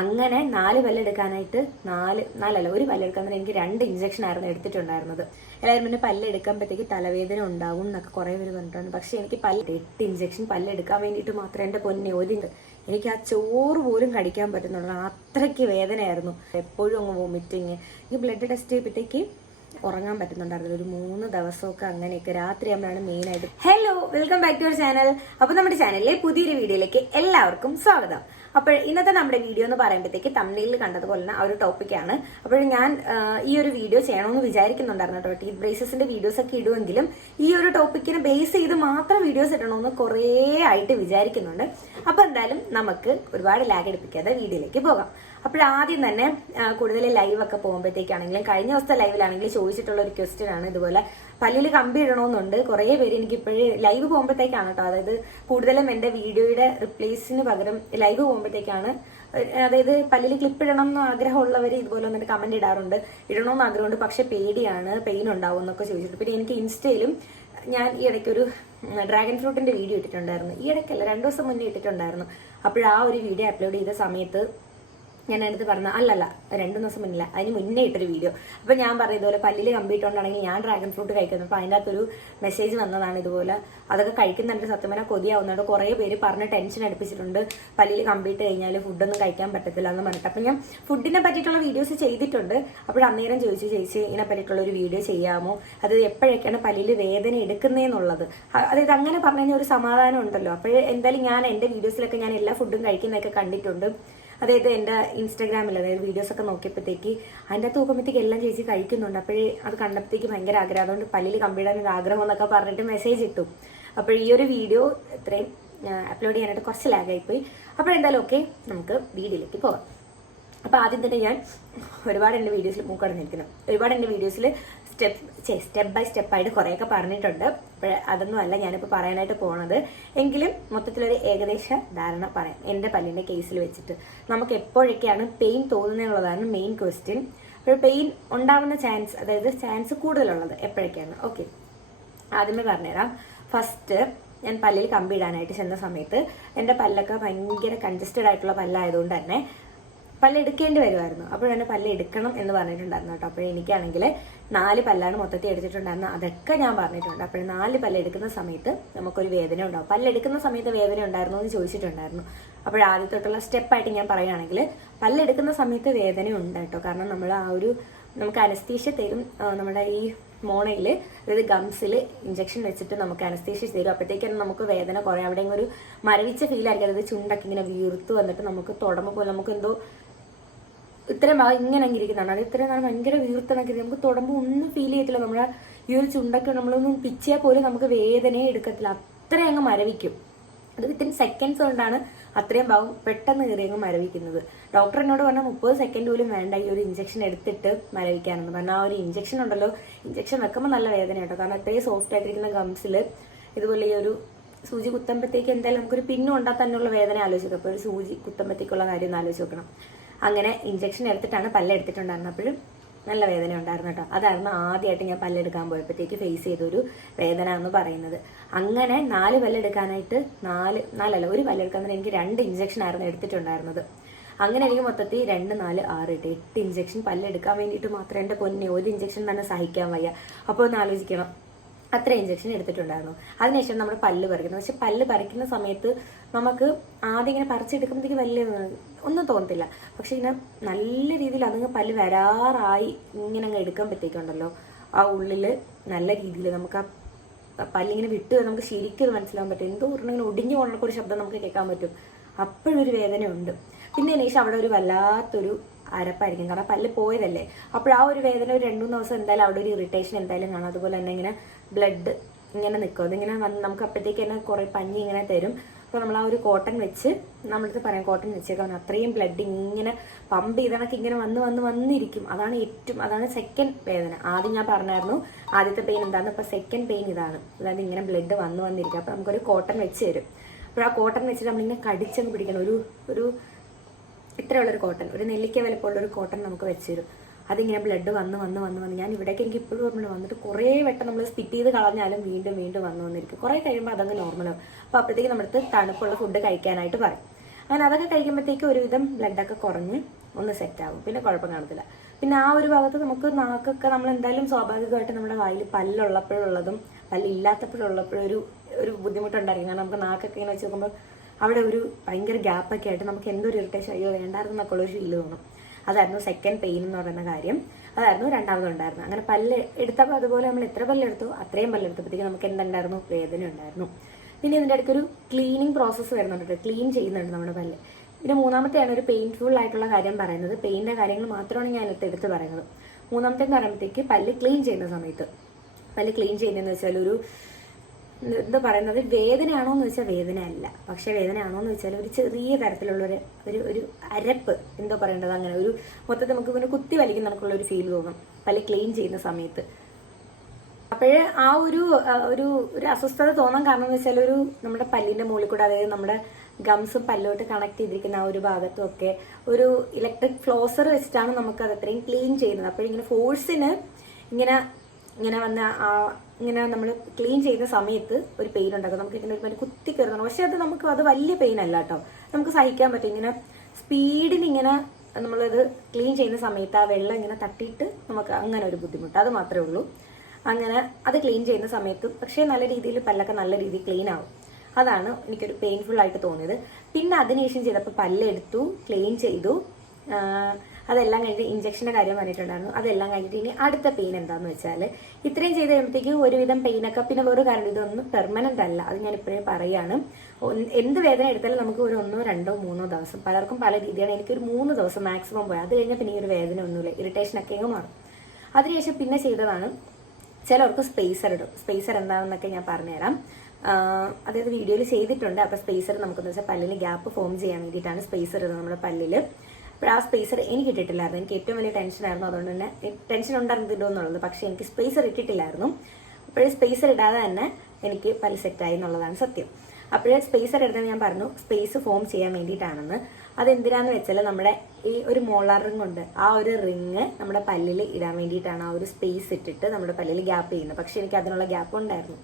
അങ്ങനെ 4 പല്ലെടുക്കാനായിട്ട് നാലല്ല ഒരു പല്ലെടുക്കാൻ എനിക്ക് 2 ഇഞ്ചക്ഷൻ ആയിരുന്നു എടുത്തിട്ടുണ്ടായിരുന്നത്. എല്ലാവരും പിന്നെ പല്ലെടുക്കുമ്പോഴത്തേക്ക് തലവേദന ഉണ്ടാവും എന്നൊക്കെ കുറേ പേര് പറഞ്ഞിട്ടുണ്ട്. പക്ഷെ എനിക്ക് 8 ഇഞ്ചക്ഷൻ പല്ലെടുക്കാൻ വേണ്ടിയിട്ട് മാത്രം എൻ്റെ പൊന്നെ എനിക്ക് ആ ചോറ് പോലും കടിക്കാൻ പറ്റുന്നുള്ളൂ, അത്രയ്ക്ക് വേദനയായിരുന്നു. എപ്പോഴും അങ്ങ് വോമിറ്റിങ്. ഈ ബ്ലഡ് ടെസ്റ്റ് ചെയ്തപ്പോഴത്തേക്ക് ഉറങ്ങാൻ പറ്റുന്നുണ്ടായിരുന്നു. ഒരു 3 ദിവസമൊക്കെ അങ്ങനെയൊക്കെ രാത്രിയാകുമ്പോഴാണ് മെയിനായിട്ട്. Hello, welcome back to our channel. അപ്പോൾ നമ്മുടെ ചാനലിലെ പുതിയൊരു വീഡിയോയിലേക്ക് എല്ലാവർക്കും സ്വാഗതം. അപ്പോൾ ഇന്നത്തെ നമ്മുടെ വീഡിയോ എന്ന് പറയുമ്പോഴത്തേക്ക് തമിഴിൽ കണ്ടതുപോലെ തന്നെ ആ ഒരു ടോപ്പിക്കാണ്. അപ്പോൾ ഞാൻ ഈ ഒരു വീഡിയോ ചെയ്യണമെന്ന് വിചാരിക്കുന്നുണ്ടായിരുന്നു കേട്ടോ. ടീത്ത് ബ്രേസസിന്റെ വീഡിയോസ് ഒക്കെ ഇടുമെങ്കിലും ഈ ഒരു ടോപ്പിക്കിനെ ബേസ് ചെയ്ത് മാത്രം വീഡിയോസ് ഇടണമെന്ന് കുറേ ആയിട്ട് വിചാരിക്കുന്നുണ്ട്. അപ്പോൾ എന്തായാലും നമുക്ക് ഒരുപാട് ലാഗ് എടുപ്പിക്കാതെ വീഡിയോയിലേക്ക് പോകാം. അപ്പോഴാദ്യം തന്നെ കൂടുതൽ ലൈവ് ഒക്കെ പോകുമ്പോഴത്തേക്കാണെങ്കിലും കഴിഞ്ഞ ദിവസത്തെ ലൈവിലാണെങ്കിലും ചോദിച്ചിട്ടുള്ള ഒരു ക്വസ്റ്റ്യൻ ആണ് ഇതുപോലെ പല്ലിൽ കമ്പി ഇടണമെന്നുണ്ട്. കുറേ പേര് എനിക്ക് ഇപ്പോഴേ ലൈവ് പോകുമ്പോഴത്തേക്കാണ് കേട്ടോ, അതായത് കൂടുതലും എൻ്റെ വീഡിയോയുടെ റിപ്ലേസിന് പകരം ലൈവ് പോകുമ്പോഴത്തേക്കാണ്, അതായത് പല്ലിൽ ക്ലിപ്പ് ഇടണം എന്ന് ആഗ്രഹമുള്ളവർ ഇതുപോലെ വന്നിട്ട് കമന്റ് ഇടാറുണ്ട്. ഇടണമെന്ന് ആഗ്രഹമുണ്ട്, പക്ഷെ പേടിയാണ്, പെയിൻ ഉണ്ടാവും എന്നൊക്കെ ചോദിച്ചിട്ട്. പിന്നെ എനിക്ക് ഇൻസ്റ്റയിലും ഞാൻ ഈ ഇടയ്ക്കൊരു ഡ്രാഗൺ ഫ്രൂട്ടിന്റെ വീഡിയോ ഇട്ടിട്ടുണ്ടായിരുന്നു. ഈ ഇടയ്ക്കല്ല, 2 ദിവസം മുന്നേ ഇട്ടിട്ടുണ്ടായിരുന്നു. അപ്പോഴാ ഒരു വീഡിയോ അപ്ലോഡ് ചെയ്ത സമയത്ത് ഞാൻ അടുത്ത് പറഞ്ഞ 2 ദിവസം മുന്നില്ല, അതിന് മുന്നേ ഇട്ടൊരു വീഡിയോ. അപ്പൊ ഞാൻ പറഞ്ഞ ഇതുപോലെ പല്ലിൽ കമ്പിയിട്ടുണ്ടാണെങ്കിൽ ഞാൻ ഡ്രാഗൺ ഫ്രൂട്ട് കഴിക്കുന്നു. അപ്പൊ അതിൻ്റെ അകത്തൊരു മെസ്സേജ് വന്നതാണ് ഇതുപോലെ അതൊക്കെ കഴിക്കുന്നുണ്ട്, സത്യം പറഞ്ഞാൽ കൊതിയാവുന്നുണ്ട്. കുറേ പേര് പറഞ്ഞ് ടെൻഷൻ അടുപ്പിച്ചിട്ടുണ്ട്, പല്ലിൽ കമ്പിയിട്ട് കഴിഞ്ഞാൽ ഫുഡൊന്നും കഴിക്കാൻ പറ്റത്തില്ല എന്ന് പറഞ്ഞിട്ട്. അപ്പൊ ഞാൻ ഫുഡിനെ പറ്റിയിട്ടുള്ള വീഡിയോസ് ചെയ്തിട്ടുണ്ട്. അപ്പോൾ അന്നേരം ചോദിച്ചു, ചേച്ചി ഇതിനെ പറ്റിയിട്ടുള്ള ഒരു വീഡിയോ ചെയ്യാമോ, അത് എപ്പോഴൊക്കെയാണ് പല്ലിൽ വേദന എടുക്കുന്നതെന്നുള്ളത്. അതായത് അങ്ങനെ പറഞ്ഞാൽ ഒരു സമാധാനം ഉണ്ടല്ലോ. അപ്പോൾ എന്തായാലും ഞാൻ എൻ്റെ വീഡിയോസിലൊക്കെ ഞാൻ എല്ലാ ഫുഡും കഴിക്കുന്നതൊക്കെ കണ്ടിട്ടുണ്ട്. അതായത് എൻ്റെ ഇൻസ്റ്റാഗ്രാമിൽ അതായത് വീഡിയോസ് ഒക്കെ നോക്കിയപ്പോഴത്തേക്ക് അതിൻ്റെ അകത്ത് നോക്കുമ്പോഴത്തേക്ക് എല്ലാം ചേച്ചി കഴിക്കുന്നുണ്ട്. അപ്പോഴേ അത് കണ്ടപ്പോഴത്തേക്ക് ഭയങ്കര ആഗ്രഹം, അതുകൊണ്ട് പല്ലിൽ കമ്പിടാൻ ഒരു ആഗ്രഹം എന്നൊക്കെ പറഞ്ഞിട്ട് മെസ്സേജ് ഇട്ടു. അപ്പോൾ ഈ ഒരു വീഡിയോ ഇത്രയും അപ്ലോഡ് ചെയ്യാനായിട്ട് കുറച്ച് ലാഗായിപ്പോയി. അപ്പോഴെന്തായാലും ഓക്കെ, നമുക്ക് വീഡിയോയിലേക്ക് പോകാം. അപ്പോൾ ആദ്യം തന്നെ ഞാൻ ഒരുപാട് എൻ്റെ വീഡിയോസിൽ മൂക്കടഞ്ഞിരിക്കുന്നു. ഒരുപാട് എൻ്റെ വീഡിയോസിൽ സ്റ്റെപ്പ് ബൈ സ്റ്റെപ്പായിട്ട് കുറേയൊക്കെ പറഞ്ഞിട്ടുണ്ട്. അപ്പോൾ അതൊന്നും അല്ല ഞാനിപ്പോൾ പറയാനായിട്ട് പോണത്. എങ്കിലും മൊത്തത്തിലൊരു ഏകദേശ ധാരണ പറയാം. എൻ്റെ പല്ലിൻ്റെ കേസിൽ വെച്ചിട്ട് നമുക്ക് എപ്പോഴൊക്കെയാണ് പെയിൻ തോന്നുന്നതെന്നുള്ളതാണ് മെയിൻ ക്വസ്റ്റ്യൻ. അപ്പോൾ പെയിൻ ഉണ്ടാവുന്ന ചാൻസ് കൂടുതലുള്ളത് എപ്പോഴൊക്കെയാണ്? ഓക്കെ, ആദ്യമേ പറഞ്ഞുതരാം. ഫസ്റ്റ് ഞാൻ പല്ലിൽ കമ്പിയിടാനായിട്ട് ചെന്ന സമയത്ത് എൻ്റെ പല്ലൊക്കെ ഭയങ്കര കൺജസ്റ്റഡ് ആയിട്ടുള്ള പല്ലായതുകൊണ്ട് തന്നെ പല്ലെടുക്കേണ്ടി വരുമായിരുന്നു. അപ്പോഴെന്നെ പല്ലെടുക്കണം എന്ന് പറഞ്ഞിട്ടുണ്ടായിരുന്നു കേട്ടോ. അപ്പോൾ എനിക്കാണെങ്കിൽ 4 പല്ലാണ് മൊത്തത്തിൽ എടുത്തിട്ടുണ്ടായിരുന്നു. അതൊക്കെ ഞാൻ പറഞ്ഞിട്ടുണ്ട്. അപ്പോൾ 4 പല്ലെടുക്കുന്ന സമയത്ത് നമുക്കൊരു വേദന ഉണ്ടാവും. പല്ലെടുക്കുന്ന സമയത്ത് വേദന ഉണ്ടായിരുന്നു എന്ന് ചോദിച്ചിട്ടുണ്ടായിരുന്നു. അപ്പോൾ ആദ്യത്തോട്ടുള്ള സ്റ്റെപ്പായിട്ട് ഞാൻ പറയുകയാണെങ്കിൽ പല്ലെടുക്കുന്ന സമയത്ത് വേദന ഉണ്ട് കേട്ടോ. കാരണം നമ്മൾ നമുക്ക് അനസ്തീഷ്യ തരും. നമ്മുടെ ഈ മോണയിൽ, അതായത് ഗംസിൽ ഇഞ്ചക്ഷൻ വെച്ചിട്ട് നമുക്ക് അനസ്തീഷ്യ തരും. അപ്പോഴത്തേക്കാണ് നമുക്ക് വേദന കുറയും. അവിടെ ഒരു മരവിച്ച ഫീൽ ആയിരിക്കും. അതായത് ചുണ്ടൊക്കെ ഇങ്ങനെ വീർത്ത് വന്നിട്ട് നമുക്ക് തൊടുമ്പോൾ പോലെ നമുക്ക് എന്തോ ഇത്രയും ഭാഗം ഇങ്ങനെ ഇരിക്കുന്നതാണ്. അത് ഇത്രയും നാൾ ഭയങ്കര വീർത്തണക്കി നമുക്ക് തൊടുമ്പോൾ ഒന്നും ഫീൽ ചെയ്യത്തില്ല. നമ്മുടെ ഈ ഒരു ചുണ്ടൊക്കെ നമ്മളൊന്നും പിച്ചിയാൽ പോലും നമുക്ക് വേദനയെ എടുക്കത്തില്ല, അത്രയും അങ്ങ് മരവിക്കും. അത് വിത്തിൻ സെക്കൻഡ്സ് കൊണ്ടാണ് അത്രയും ഭാഗം പെട്ടെന്ന് കയറി അങ്ങ് മരവിക്കുന്നത്. ഡോക്ടർ എന്നോട് പറഞ്ഞാൽ 30 സെക്കൻഡ് പോലും വേണ്ട ഈ ഒരു ഇഞ്ചക്ഷൻ എടുത്തിട്ട് മരവിക്കാനെന്ന് പറഞ്ഞാൽ. ആ ഒരു ഇഞ്ചക്ഷൻ ഉണ്ടല്ലോ, ഇഞ്ചക്ഷൻ വെക്കുമ്പോൾ നല്ല വേദന കേട്ടോ. കാരണം അത്രയും സോഫ്റ്റ് ആയിട്ടിരിക്കുന്ന ഗംസിൽ ഇതുപോലെ ഈ ഒരു സൂചി കുത്തുമ്പോഴത്തേക്ക് എന്തായാലും നമുക്കൊരു പിന്നും ഉണ്ടാൽ തന്നെയുള്ള വേദന ആലോചിക്കും. അപ്പോൾ ഒരു സൂചി കുത്തുമ്പോഴത്തേക്കുള്ള കാര്യം ഒന്ന് ആലോചിച്ച് നോക്കണം. അങ്ങനെ ഇഞ്ചക്ഷൻ എടുത്തിട്ടാണ് പല്ലെടുത്തിട്ടുണ്ടായിരുന്നത്. അപ്പോഴും നല്ല വേദന ഉണ്ടായിരുന്നു കേട്ടോ. അതായിരുന്നു ആദ്യമായിട്ട് ഞാൻ പല്ലെടുക്കാൻ പോയപ്പോഴത്തേക്ക് ഫേസ് ചെയ്തൊരു വേദന എന്ന് പറയുന്നത്. അങ്ങനെ 4 പല്ലെടുക്കാനായിട്ട് ഒരു പല്ലെടുക്കാൻ എനിക്ക് 2 ഇഞ്ചക്ഷൻ ആയിരുന്നു എടുത്തിട്ടുണ്ടായിരുന്നത്. അങ്ങനെ എനിക്ക് മൊത്തത്തിൽ 2, 4, 6, 8 ഇഞ്ചക്ഷൻ പല്ലെടുക്കാൻ വേണ്ടിയിട്ട് മാത്രം എൻ്റെ പൊന്നെ ഒരു ഇഞ്ചക്ഷൻ തന്നെ സഹിക്കാൻ വയ്യ. അപ്പോൾ ഒന്ന് ആലോചിക്കണം, അത്ര ഇഞ്ചക്ഷൻ എടുത്തിട്ടുണ്ടായിരുന്നു. അതിനുശേഷം നമ്മുടെ പല്ല് പറിക്കുന്നത്. പക്ഷെ പല്ല് പറിക്കുന്ന സമയത്ത് നമുക്ക് ആദ്യം ഇങ്ങനെ പറിച്ചെടുക്കുമ്പോഴത്തേക്ക് വലിയ ഒന്നും തോന്നത്തില്ല. പക്ഷെ ഇങ്ങനെ നല്ല രീതിയിൽ അതങ്ങ് പല്ല് വരാറായി ഇങ്ങനെ അങ്ങ് എടുക്കുമ്പോഴത്തേക്കുണ്ടല്ലോ ആ ഉള്ളിൽ നല്ല രീതിയിൽ നമുക്ക് ആ പല്ലിങ്ങനെ വിട്ട് നമുക്ക് ശരിക്കും മനസ്സിലാക്കാൻ പറ്റും. എന്തോ ഇങ്ങനെ ഒടിഞ്ഞു പോകണൊക്കെ ഒരു ശബ്ദം നമുക്ക് കേൾക്കാൻ പറ്റും. അപ്പോഴൊരു വേദനയുണ്ട്. പിന്നെ ശേഷം അവിടെ ഒരു വല്ലാത്തൊരു അരപ്പായിരിക്കും, കാരണം പല്ല് പോയതല്ലേ. അപ്പോൾ ആ ഒരു വേദന ഒരു 2-3 ദിവസം എന്തായാലും അവിടെ ഒരു ഇറിറ്റേഷൻ എന്തായാലും കാണും. അതുപോലെ തന്നെ ഇങ്ങനെ ബ്ലഡ് ഇങ്ങനെ നിൽക്കും. അതിങ്ങനെ വന്ന് നമുക്ക് അപ്പോഴത്തേക്ക് തന്നെ കുറേ പഞ്ഞി ഇങ്ങനെ തരും. അപ്പോൾ നമ്മൾ ആ ഒരു കോട്ടൺ വെച്ച് നമ്മളടുത്ത് പറയാം കോട്ടൺ വെച്ചേക്കാൻ, അത്രയും ബ്ലഡ് ഇങ്ങനെ പമ്പ് ചെയ്തണക്ക് ഇങ്ങനെ വന്നിരിക്കും. അതാണ് സെക്കൻഡ് വേദന. ആദ്യം ഞാൻ പറഞ്ഞായിരുന്നു ആദ്യത്തെ പെയിൻ എന്താണെന്ന്. ഇപ്പോൾ സെക്കൻഡ് പെയിൻ ഇതാണ്. അതായത് ഇങ്ങനെ ബ്ലഡ് വന്നിരിക്കും. അപ്പോൾ നമുക്കൊരു കോട്ടൺ വെച്ച് തരും. അപ്പോൾ ആ കോട്ടൺ വെച്ചിട്ട് നമ്മളിങ്ങനെ കടിച്ചങ്ങ് പിടിക്കണം. ഒരു ഇത്രയുള്ളൊരു കോട്ടൺ, ഒരു നെല്ലിക്ക വലുപ്പമുള്ളൊരു കോട്ടൺ നമുക്ക് വെച്ച് തരും. അതിങ്ങനെ ബ്ലഡ് വന്ന് ഞാൻ ഇവിടേക്ക് എനിക്ക് ഇപ്പോഴും ഓർമ്മ വന്നിട്ട് കുറേ വട്ടം നമ്മൾ സ്പിറ്റ് ചെയ്ത് കളഞ്ഞാലും വീണ്ടും വന്നിരിക്കും. കുറേ കഴിയുമ്പോൾ അതങ്ങ് നോർമലാവും. അപ്പോൾ അപ്പോഴത്തേക്ക് നമ്മുടെ തണുപ്പുള്ള ഫുഡ് കഴിക്കാനായിട്ട് പറയും. അങ്ങനെ അതൊക്കെ കഴിക്കുമ്പോഴത്തേക്ക് ഒരുവിധം ബ്ലഡൊക്കെ കുറഞ്ഞ് ഒന്ന് സെറ്റാകും, പിന്നെ കുഴപ്പം കാണത്തില്ല. പിന്നെ ആ ഒരു ഭാഗത്ത് നമുക്ക് നാക്കൊക്കെ നമ്മൾ എന്തായാലും സ്വാഭാവികമായിട്ട് നമ്മുടെ വായിൽ പല്ലുള്ളപ്പോഴുള്ളതും പല്ലില്ലാത്തപ്പോഴുള്ളപ്പോഴും ഒരു ബുദ്ധിമുട്ടുണ്ടായിരിക്കും. കാരണം നമുക്ക് നാക്കൊക്കെ ഇങ്ങനെ വെച്ച് നോക്കുമ്പോൾ അവിടെ ഒരു ഭയങ്കര ഗ്യാപ്പൊക്കെ ആയിട്ട് നമുക്ക് എന്തൊരു ഇറിറ്റേഷൻ, അയ്യോ വേണ്ടായിരുന്നു എന്നൊക്കെ ഉള്ളൊരു ഫീൽ തോന്നും. അതായിരുന്നു സെക്കൻഡ് പെയിൻ എന്ന് പറയുന്ന കാര്യം. അതായിരുന്നു രണ്ടാമതുണ്ടായിരുന്നു. അങ്ങനെ പല്ല് എടുത്തപ്പോൾ അതുപോലെ നമ്മൾ എത്ര പല്ലെടുത്തു അത്രയും പല്ലെടുത്തപ്പോഴത്തേക്ക് നമുക്ക് എന്തുണ്ടായിരുന്നു, വേദന ഉണ്ടായിരുന്നു. പിന്നെ ഇതിൻ്റെ ഇടയ്ക്കൊരു ക്ലീനിങ് പ്രോസസ്സ് വരുന്നുണ്ട്, ക്ലീൻ ചെയ്യുന്നുണ്ട് നമ്മുടെ പല്ല്. പിന്നെ മൂന്നാമത്തെയാണ് ഒരു പെയിൻഫുൾ ആയിട്ടുള്ള കാര്യം പറയുന്നത്. പെയിൻ്റെ കാര്യങ്ങൾ മാത്രമാണ് ഞാൻ എടുത്ത് പറയുന്നത്. മൂന്നാമത്തേന്ന് പറയുമ്പോഴത്തേക്ക് പല്ല് ക്ലീൻ ചെയ്യുന്ന സമയത്ത്, പല്ല് ക്ലീൻ ചെയ്യുന്നതെന്ന് വെച്ചാൽ എന്താ പറയുന്നത്, വേദനയാണോ എന്ന് വെച്ചാൽ വേദന അല്ല, പക്ഷെ വേദനയാണോ എന്ന് വെച്ചാൽ ഒരു ചെറിയ തരത്തിലുള്ളൊരു ഒരു അരപ്പ്, എന്തോ പറയേണ്ടത്, അങ്ങനെ ഒരു മൊത്തത്തിൽ നമുക്ക് പിന്നെ കുത്തി വലിക്കുന്ന നമുക്കുള്ള ഒരു ഫീൽ തോന്നും പല്ല് ക്ലീൻ ചെയ്യുന്ന സമയത്ത്. അപ്പോഴേ ആ ഒരു അസ്വസ്ഥത തോന്നാൻ കാരണം എന്ന് വെച്ചാൽ നമ്മുടെ പല്ലിൻ്റെ മുകളിൽ കൂടെ, അതായത് നമ്മുടെ ഗംസും പല്ലോട്ട് കണക്ട് ചെയ്തിരിക്കുന്ന ആ ഒരു ഭാഗത്തും ഒക്കെ ഒരു ഇലക്ട്രിക് ഫ്ലോസർ വെച്ചിട്ടാണ് നമുക്ക് അത് അത്രയും ക്ലീൻ ചെയ്യുന്നത്. അപ്പോഴിങ്ങനെ ഫോഴ്സിന് ഇങ്ങനെ വന്ന ഇങ്ങനെ നമ്മൾ ക്ലീൻ ചെയ്യുന്ന സമയത്ത് ഒരു പെയിൻ ഉണ്ടാക്കും, നമുക്ക് ഇങ്ങനെ ഒരു കുത്തി കയറുന്നു. പക്ഷെ അത് വലിയ പെയിൻ അല്ല കേട്ടോ, നമുക്ക് സഹിക്കാൻ പറ്റും. ഇങ്ങനെ സ്പീഡിന് ഇങ്ങനെ നമ്മളത് ക്ലീൻ ചെയ്യുന്ന സമയത്ത് ആ വെള്ളം ഇങ്ങനെ തട്ടിയിട്ട് നമുക്ക് അങ്ങനെ ഒരു ബുദ്ധിമുട്ട്, അത് മാത്രമേ ഉള്ളൂ. അങ്ങനെ അത് ക്ലീൻ ചെയ്യുന്ന സമയത്ത് പക്ഷേ നല്ല രീതിയിൽ പല്ലൊക്കെ നല്ല രീതിയിൽ ക്ലീൻ ആവും. അതാണ് എനിക്കൊരു പെയിൻഫുൾ ആയിട്ട് തോന്നിയത്. പിന്നെ അതിനുശേഷം ചെയ്തപ്പോൾ പല്ലെടുത്തു, ക്ലീൻ ചെയ്തു, അതെല്ലാം കഴിഞ്ഞിട്ട് ഇഞ്ചക്ഷൻ്റെ കാര്യം പറഞ്ഞിട്ടുണ്ടായിരുന്നു. അതെല്ലാം കഴിഞ്ഞിട്ട് ഇനി അടുത്ത പെയിൻ എന്താണെന്ന് വെച്ചാൽ, ഇത്രയും ചെയ്ത് കഴിയുമ്പോഴത്തേക്കും ഒരുവിധം പെയിനൊക്കെ, പിന്നെ വേറെ കാരണം ഇതൊന്നും പെർമനന്റ് അല്ല, അത് ഞാൻ ഇപ്പോഴേ പറയുകയാണ്. എന്ത് വേദന എടുത്താലും നമുക്ക് ഒരു 1, 2, 3 ദിവസം, പലർക്കും പല രീതിയാണ്. എനിക്കൊരു 3 ദിവസം മാക്സിമം പോയി, അത് കഴിഞ്ഞാൽ പിന്നെ ഈ ഒരു വേദന ഒന്നുമില്ല, ഇറിറ്റേഷനൊക്കെ അങ്ങ് മാറും. അതിനുശേഷം പിന്നെ ചെയ്തതാണ്, ചിലർക്ക് സ്പേസർ ഇടും. സ്പേസർ എന്താണെന്നൊക്കെ ഞാൻ പറഞ്ഞുതരാം. അതായത് വീഡിയോയിൽ ചെയ്തിട്ടുണ്ട്. അപ്പോൾ സ്പേസർ നമുക്കെന്ന് വെച്ചാൽ പല്ലിന് ഗ്യാപ്പ് ഫോം ചെയ്യാൻ വേണ്ടിയിട്ടാണ് സ്പേസർ ഇടുന്നത് നമ്മുടെ പല്ലിൽ. അപ്പോൾ ആ സ്പേസർ എനിക്ക് ഇട്ടിട്ടില്ലായിരുന്നു, എനിക്ക് ഏറ്റവും വലിയ ടെൻഷനായിരുന്നു. അതുകൊണ്ട് തന്നെ ടെൻഷൻ ഉണ്ടായിരുന്നു ഇടുമെന്നുള്ളത്, പക്ഷേ എനിക്ക് സ്പേസർ ഇട്ടിട്ടില്ലായിരുന്നു. അപ്പോഴേ സ്പേസർ ഇടാതെ തന്നെ എനിക്ക് പല്ല് സെറ്റായി എന്നുള്ളതാണ് സത്യം. അപ്പോഴേ സ്പേസർ എടുത്തത് ഞാൻ പറഞ്ഞു സ്പേസ് ഫോം ചെയ്യാൻ വേണ്ടിയിട്ടാണെന്ന്. അതെന്തിനാന്ന് വെച്ചാൽ നമ്മുടെ ഈ ഒരു മോളാർ റിംഗ് ഉണ്ട്, ആ ഒരു റിങ് നമ്മുടെ പല്ലിൽ ഇടാൻ വേണ്ടിയിട്ടാണ് ആ ഒരു സ്പേസ് ഇട്ടിട്ട് നമ്മുടെ പല്ലിൽ ഗ്യാപ്പ് ചെയ്യുന്നത്. പക്ഷെ എനിക്ക് അതിനുള്ള ഗ്യാപ്പ് ഉണ്ടായിരുന്നു.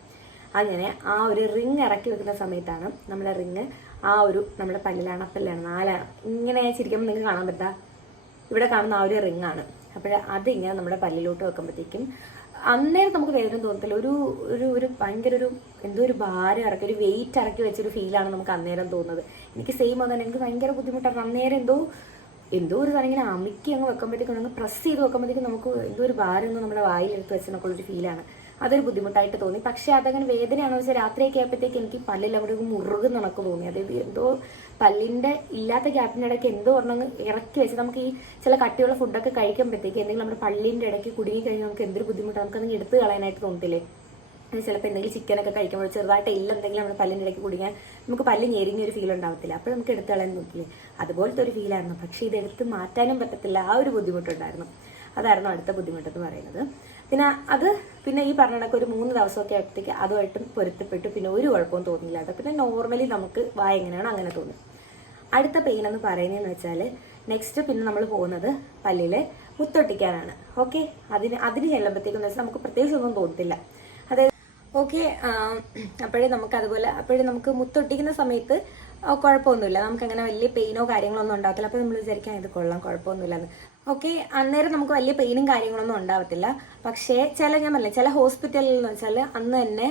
അങ്ങനെ ആ ഒരു റിങ് ഇറക്കി വെക്കുന്ന സമയത്താണ് നമ്മുടെ റിങ് ആ ഒരു നമ്മുടെ പല്ലിലാണ്, അപ്പല്ലാണ്, 4 ഇങ്ങനെ ചിരിക്കുമ്പോൾ നിങ്ങൾക്ക് കാണാൻ പറ്റാ, ഇവിടെ കാണുന്ന ആ ഒരു റിങ്ങാണ്. അപ്പോൾ അതിങ്ങനെ നമ്മുടെ പല്ലിലോട്ട് വെക്കുമ്പോഴത്തേക്കും അന്നേരം നമുക്ക് വേദന തോന്നത്തില്ല, ഒരു ഭയങ്കര എന്തോ ഒരു ഭാരം ഇറക്കി, ഒരു വെയിറ്റ് ഇറക്കി വെച്ചൊരു ഫീലാണ് നമുക്ക് അന്നേരം തോന്നുന്നത്. എനിക്ക് സെയിം തന്നെ, എനിക്ക് ഭയങ്കര ബുദ്ധിമുട്ടാണ് അന്നേരം. എന്തോ ഒരു സാധനം ഇങ്ങനെ അമിക്കി അങ്ങ് വെക്കുമ്പോഴത്തേക്കും, അങ്ങ് പ്രസ് ചെയ്ത് വെക്കുമ്പോഴത്തേക്കും നമുക്ക് എന്തോ ഒരു ഭാരം ഒന്നും നമ്മുടെ വായിലെടുത്ത് വെച്ചെന്നൊക്കെയുള്ളൊരു ഫീലാണ്. അതൊരു ബുദ്ധിമുട്ടായിട്ട് തോന്നി. പക്ഷേ അതങ്ങനെ വേദനയാണെന്ന് വെച്ചാൽ രാത്രിയൊക്കെ ആയപ്പോഴത്തേക്ക് എനിക്ക് പല്ലിൽ അവിടെ മുറുകുന്ന കണക്ക് തോന്നി. അതായത് എന്തോ പല്ലിൻ്റെ ഇല്ലാത്ത ഗ്യാപ്പിൻ്റെ ഇടയ്ക്ക് എന്തോ ഒരെണ്ണം ഇറക്കി വെച്ച്, നമുക്ക് ഈ ചില കട്ടിയുള്ള ഫുഡൊക്കെ കഴിക്കുമ്പോഴത്തേക്ക് എന്തെങ്കിലും നമ്മുടെ പല്ലിൻ്റെ ഇടയ്ക്ക് കുടുങ്ങി കഴിഞ്ഞാൽ നമുക്ക് എന്തൊരു ബുദ്ധിമുട്ടാണ്, നമുക്കത് എടുത്ത് കളയാനായിട്ട് തോന്നത്തില്ലേ. ചിലപ്പോൾ എന്തെങ്കിലും ചിക്കനൊക്കെ കഴിക്കുമ്പോൾ ചെറുതായിട്ട് എന്തെങ്കിലും നമ്മുടെ പല്ലിൻ്റെ ഇടയ്ക്ക് കുടുങ്ങിയാൽ നമുക്ക് പല്ല് ഞെരിഞ്ഞൊരു ഫീൽ ഉണ്ടാവത്തില്ല, അപ്പോൾ നമുക്ക് എടുത്ത് കളയാൻ നോക്കില്ലേ, അതുപോലത്തെ ഒരു ഫീലായിരുന്നു. പക്ഷേ ഇത് എടുത്ത് മാറ്റാനും പറ്റത്തില്ല, ആ ഒരു ബുദ്ധിമുട്ടുണ്ടായിരുന്നു. അതായിരുന്നു അടുത്ത ബുദ്ധിമുട്ടെന്ന് പറയുന്നത്. പിന്നെ ഈ പറഞ്ഞ കണക്ക് ഒരു 3 ദിവസമൊക്കെ ആയപ്പോഴത്തേക്ക് അതുമായിട്ടും പൊരുത്തപ്പെട്ടു. പിന്നെ ഒരു കുഴപ്പവും തോന്നിയില്ല. അത് പിന്നെ നോർമലി നമുക്ക് വായ എങ്ങനെയാണോ അങ്ങനെ തോന്നും. അടുത്ത പെയിൻ എന്ന് പറയുന്നതെന്ന് വെച്ചാൽ നെക്സ്റ്റ് പിന്നെ നമ്മൾ പോകുന്നത് പല്ലിൽ മുത്തൊട്ടിക്കാനാണ്. ഓക്കെ, അതിന് ചെല്ലുമ്പോഴത്തേക്കെന്ന് വെച്ചാൽ നമുക്ക് പ്രത്യേകിച്ച് ഒന്നും തോന്നത്തില്ല. അതായത് ഓക്കെ, അപ്പോഴേ നമുക്ക് മുത്തൊട്ടിക്കുന്ന സമയത്ത് കുഴപ്പമൊന്നുമില്ല, നമുക്കങ്ങനെ വലിയ പെയിനോ കാര്യങ്ങളോ ഒന്നും ഉണ്ടാകത്തില്ല. അപ്പോൾ നമ്മൾ വിചാരിക്കാം ഇത് കൊള്ളാം, കുഴപ്പമൊന്നുമില്ലെന്ന്. ഓക്കെ, അന്നേരം നമുക്ക് വലിയ പെയിനും കാര്യങ്ങളൊന്നും ഉണ്ടാവത്തില്ല. പക്ഷേ ഞാൻ പറഞ്ഞില്ല, ചില ഹോസ്പിറ്റലിൽ എന്ന് വെച്ചാൽ അന്ന് തന്നെ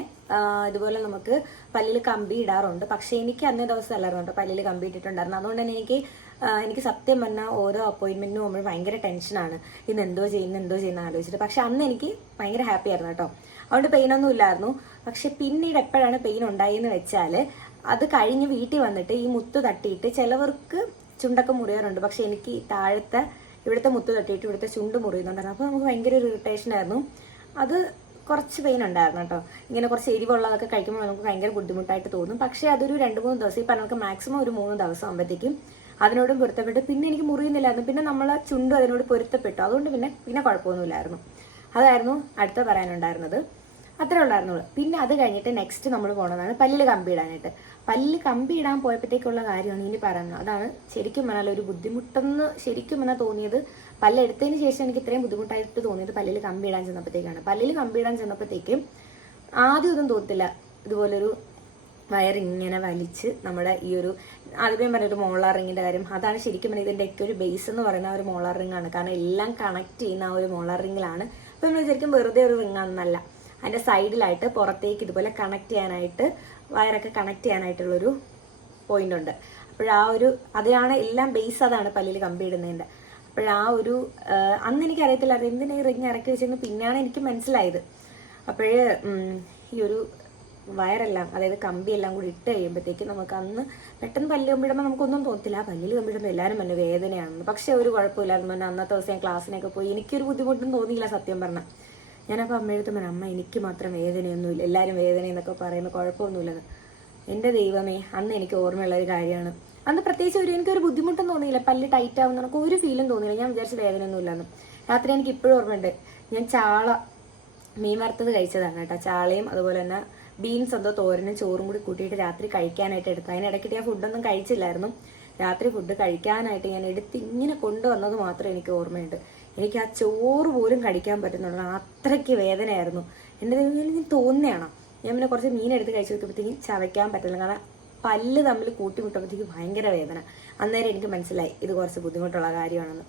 ഇതുപോലെ നമുക്ക് പല്ലിൽ കമ്പി ഇടാറുണ്ട്. പക്ഷേ എനിക്ക് അന്നേ ദിവസം അല്ലായിരുന്നു കേട്ടോ പല്ലിൽ കമ്പി ഇട്ടിട്ടുണ്ടായിരുന്നു. അതുകൊണ്ട് തന്നെ എനിക്ക് സത്യം പറഞ്ഞാൽ ഓരോ അപ്പോയിൻമെൻറ്റിനും പോകുമ്പോൾ ഭയങ്കര ടെൻഷനാണ്, ഇന്ന് എന്തോ ചെയ്യുന്ന ആലോചിച്ചിട്ട്. പക്ഷെ അന്ന് എനിക്ക് ഭയങ്കര ഹാപ്പി ആയിരുന്നു കേട്ടോ, അതുകൊണ്ട് പെയിനൊന്നും ഇല്ലായിരുന്നു. പക്ഷെ പിന്നീട് എപ്പോഴാണ് പെയിൻ ഉണ്ടായെന്ന് വെച്ചാൽ, അത് കഴിഞ്ഞ് വീട്ടിൽ വന്നിട്ട് ഈ മുത്ത് തട്ടിയിട്ട് ചിലവർക്ക് ചുണ്ടൊക്കെ മുറിയാറുണ്ട്. പക്ഷെ എനിക്ക് താഴത്തെ ഇവിടുത്തെ മുത്ത് തട്ടിയിട്ട് ഇവിടുത്തെ ചുണ്ട് മുറിയുന്നുണ്ടായിരുന്നു. അപ്പോൾ നമുക്ക് ഭയങ്കര ഒരു ഇറിറ്റേഷനായിരുന്നു. അത് കുറച്ച് പെയിൻ ഉണ്ടായിരുന്നു കേട്ടോ. ഇങ്ങനെ കുറച്ച് എരിവുള്ളതൊക്കെ കഴിക്കുമ്പോൾ നമുക്ക് ഭയങ്കര ബുദ്ധിമുട്ടായിട്ട് തോന്നും. പക്ഷേ അതൊരു 2-3 ദിവസം, ഇപ്പം നമുക്ക് മാക്സിമം ഒരു 3 ദിവസം ആകുമ്പോഴത്തേക്കും അതിനോടും പൊരുത്തപ്പെട്ട് പിന്നെ എനിക്ക് മുറിയുന്നില്ലായിരുന്നു. പിന്നെ നമ്മളെ ചുണ്ടും അതിനോട് പൊരുത്തപ്പെട്ടു. അതുകൊണ്ട് പിന്നെ കുഴപ്പമൊന്നുമില്ലായിരുന്നു. അതായിരുന്നു അടുത്ത പറയാനുണ്ടായിരുന്നത്. അത്രേ ഉള്ളായിരുന്നുള്ളൂ. പിന്നെ അത് കഴിഞ്ഞിട്ട് നെക്സ്റ്റ് നമ്മൾ പോകുന്നതാണ് പല്ലിൽ കമ്പി ഇടാനായിട്ട്. പല്ലിൽ കമ്പി ഇടാൻ പോയപ്പോഴത്തേക്കുള്ള കാര്യമാണ് ഇനി പറയുന്നത്. അതാണ് ശരിക്കും പറഞ്ഞാൽ ഒരു ബുദ്ധിമുട്ടെന്ന് ശരിക്കും പറഞ്ഞാൽ തോന്നിയത്. പല്ലെടുത്തതിന് ശേഷം എനിക്ക് ഇത്രയും ബുദ്ധിമുട്ടായിട്ട് തോന്നിയത് പല്ലിൽ കമ്പി ഇടാൻ ചെന്നപ്പോഴത്തേക്കാണ്. പല്ലിൽ കമ്പി ഇടാൻ ചെന്നപ്പോഴത്തേക്കും ആദ്യം ഒന്നും തോന്നത്തില്ല, ഇതുപോലൊരു വയറിങ്ങനെ വലിച്ച് നമ്മുടെ ഈ ഒരു ആദ്യമേ പറഞ്ഞൊരു മോളാർ റിങ്ങിൻ്റെ കാര്യം, അതാണ് ശരിക്കും പറഞ്ഞാൽ ഇതിൻ്റെയൊക്കെ ഒരു ബേസ് എന്ന് പറയുന്ന ഒരു മോളാർ റിംഗ് ആണ്. കാരണം എല്ലാം കണക്ട് ചെയ്യുന്ന ആ ഒരു മോളാർ റിങ്ങിലാണ്. അപ്പോൾ നമ്മൾ വിചാരിക്കും വെറുതെ ഒരു റിംഗ് ആണെന്നല്ല, അതിൻ്റെ സൈഡിലായിട്ട് പുറത്തേക്ക് ഇതുപോലെ കണക്ട് ചെയ്യാനായിട്ട്, വയറൊക്കെ കണക്ട് ചെയ്യാനായിട്ടുള്ളൊരു പോയിന്റ് ഉണ്ട്. അതാണ് എല്ലാം ബേസ്, അതാണ് പല്ലിൽ കമ്പി ഇടുന്നതിൻ്റെ. ഒരു അന്ന് എനിക്കറിയത്തില്ല അത് എന്തിനാ ഈ റിങ് ഇറക്കി വെച്ചെന്ന്, പിന്നെയാണ് എനിക്ക് മനസ്സിലായത്. ഈ ഒരു വയറെല്ലാം, അതായത് കമ്പിയെല്ലാം കൂടി ഇട്ട് കഴിയുമ്പോഴത്തേക്ക് നമുക്ക് അന്ന് പെട്ടെന്ന് പല്ല് കമ്പിടുമ്പോൾ നമുക്കൊന്നും തോന്നത്തില്ല. ആ പല്ലിൽ കമ്പിടുമ്പോൾ എല്ലാവരും പറഞ്ഞു വേദനയാണെന്ന്. പക്ഷേ ഒരു കുഴപ്പമില്ലായിരുന്നു. അന്നത്തെ ദിവസം ഞാൻ ക്ലാസ്സിനൊക്കെ പോയി, എനിക്കൊരു ബുദ്ധിമുട്ടും തോന്നിയില്ല സത്യം പറഞ്ഞാൽ. ഞാനപ്പോൾ അമ്മയെടുത്ത് പറഞ്ഞു, അമ്മ എനിക്ക് മാത്രം വേദനയൊന്നുമില്ല, എല്ലാവരും വേദനയെന്നൊക്കെ പറയുന്നത് കുഴപ്പമൊന്നുമില്ലെന്ന്. എൻ്റെ ദൈവമേ, അന്ന് എനിക്ക് ഓർമ്മയുള്ളൊരു കാര്യമാണ്. അന്ന് പ്രത്യേകിച്ച് എനിക്കൊരു ബുദ്ധിമുട്ടും തോന്നിയില്ല, പല്ല് ടൈറ്റ് ആവുന്ന നമുക്ക് ഒരു ഫീലും തോന്നിയില്ല. ഞാൻ വിചാരിച്ച വേദനയൊന്നുമില്ലെന്ന്. രാത്രി എനിക്ക് ഇപ്പോഴും ഓർമ്മയുണ്ട്, ഞാൻ ചാള മീൻ വറുത്തത് കഴിച്ചതാണ് കേട്ടോ. ചാളയും അതുപോലെ തന്നെ ബീൻസ് എന്തോ തോരനും ചോറും കൂടി കൂട്ടിയിട്ട് രാത്രി കഴിക്കാനായിട്ട് എടുത്തു. അതിനിടയ്ക്കിട്ട് ഞാൻ ഫുഡൊന്നും കഴിച്ചില്ലായിരുന്നു. രാത്രി ഫുഡ് കഴിക്കാനായിട്ട് ഞാൻ എടുത്ത് ഇങ്ങനെ കൊണ്ടുവന്നത് മാത്രം എനിക്ക് ഓർമ്മയുണ്ട്. എനിക്ക് ആ ചോറ് പോലും കഴിക്കാൻ പറ്റുന്നുള്ളൂ, അത്രയ്ക്ക് വേദനയായിരുന്നു. എൻ്റെ ദൈവം തോന്നുകയാണോ, ഞാൻ പിന്നെ കുറച്ച് മീൻ എടുത്ത് കഴിച്ച് വെക്കുമ്പോഴത്തേക്കും ചവയ്ക്കാൻ പറ്റില്ല. കാരണം പല്ല് തമ്മിൽ കൂട്ടിമുട്ടുമ്പോഴത്തേക്ക് ഭയങ്കര വേദന. അന്നേരം എനിക്ക് മനസ്സിലായി ഇത് കുറച്ച് ബുദ്ധിമുട്ടുള്ള കാര്യമാണെന്ന്.